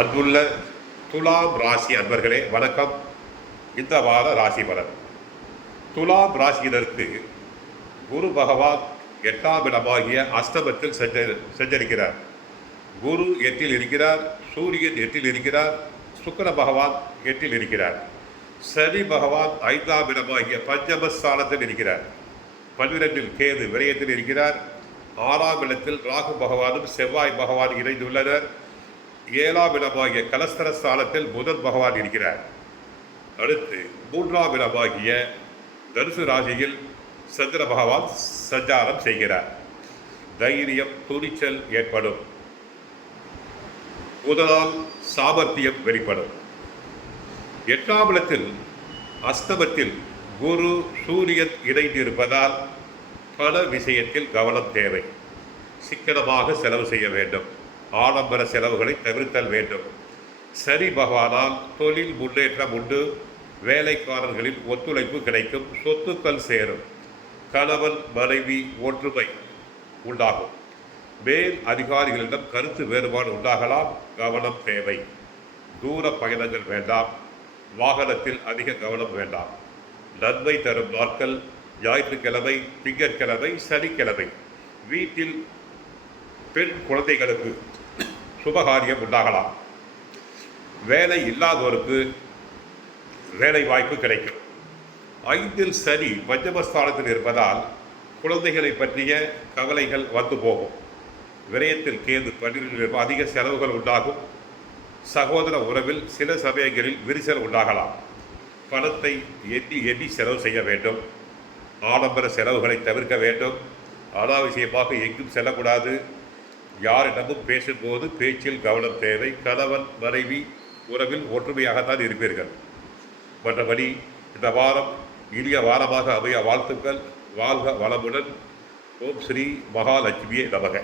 அன்புள்ள துலாம் ராசி அன்பர்களே வணக்கம். இந்த வார ராசி பலன். துலாம் ராசியினருக்கு குரு பகவான் 8ஆம் இடமாகிய அஷ்டமத்தில் செஞ்சரிக்கிறார். குரு 8இல் இருக்கிறார், சூரியன் 8இல் இருக்கிறார், சுக்கிர பகவான் 8இல் இருக்கிறார், சனி பகவான் 5ஆம் இடமாகிய பஞ்சமஸ்தானத்தில் இருக்கிறார், 12இல் கேது விரயத்தில் இருக்கிறார், 6ஆம் இடத்தில் ராகு பகவானும் செவ்வாய் பகவான் இணைந்துள்ளனர், 7ஆம் இடமாகிய கலஸ்தர ஸ்தானத்தில் புதன் பகவான் இருக்கிறார். அடுத்து 3ஆம் இடமாகிய தனுசு ராசியில் சந்திர பகவான் சஞ்சாரம் செய்கிறார். தைரியம் துணிச்சல் ஏற்படும். முதலால் சாமர்த்தியம் வெளிப்படும். 8ஆம் இடத்தில் அஸ்தமத்தில் குரு சூரியன் இணைந்திருப்பதால் பல விஷயத்தில் கவனம் தேவை. சிக்கனமாக செலவு செய்ய வேண்டும். ஆடம்பர செலவுகளை தவிர்த்தல் வேண்டும். சனி பகவானால் தொழில் முன்னேற்றம் உண்டு. வேலைக்காரர்களின் ஒத்துழைப்பு கிடைக்கும். சொத்துக்கள் சேரும். கணவன் மனைவி ஒற்றுமை உண்டாகும். மேல் அதிகாரிகளிடம் கருத்து வேறுபாடு உண்டாகலாம். கவனம் தேவை. தூர பயணங்கள் வேண்டாம். வாகனத்தில் அதிக கவனம் வேண்டாம். நன்மை தரும் நாட்கள் ஞாயிற்றுக்கிழமை, திங்கட்கிழமை, சனிக்கிழமை. வீட்டில் பெண் குழந்தைகளுக்கு சுபகாரியம் உண்டாகலாம். வேலை இல்லாதோருக்கு வேலை வாய்ப்பு கிடைக்கும். 5இல் சனி பஞ்சமஸ்தானத்தில் இருப்பதால் குழந்தைகளை பற்றிய கவலைகள் வந்து போகும். விரயத்தில் கேது 12இல் அதிக செலவுகள் உண்டாகும். சகோதர உறவில் சில சமயங்களில் விரிசல் உண்டாகலாம். பணத்தை எண்ணி எண்ணி செலவு செய்ய வேண்டும். ஆடம்பர செலவுகளை தவிர்க்க வேண்டும். அனாவசியமாக எங்கும் செல்லக்கூடாது. யாரிடமும் பேசும்போது பேச்சில் கவனம் தேவை. கணவன் மனைவி உறவில் ஒற்றுமையாகத்தான் இருப்பீர்கள். மற்றபடி இந்த வாரம் இனிய வாரமாக அமைய வாழ்த்துக்கள். வாழ்க வளமுடன். ஓம் ஸ்ரீ மகாலட்சுமியே நமக.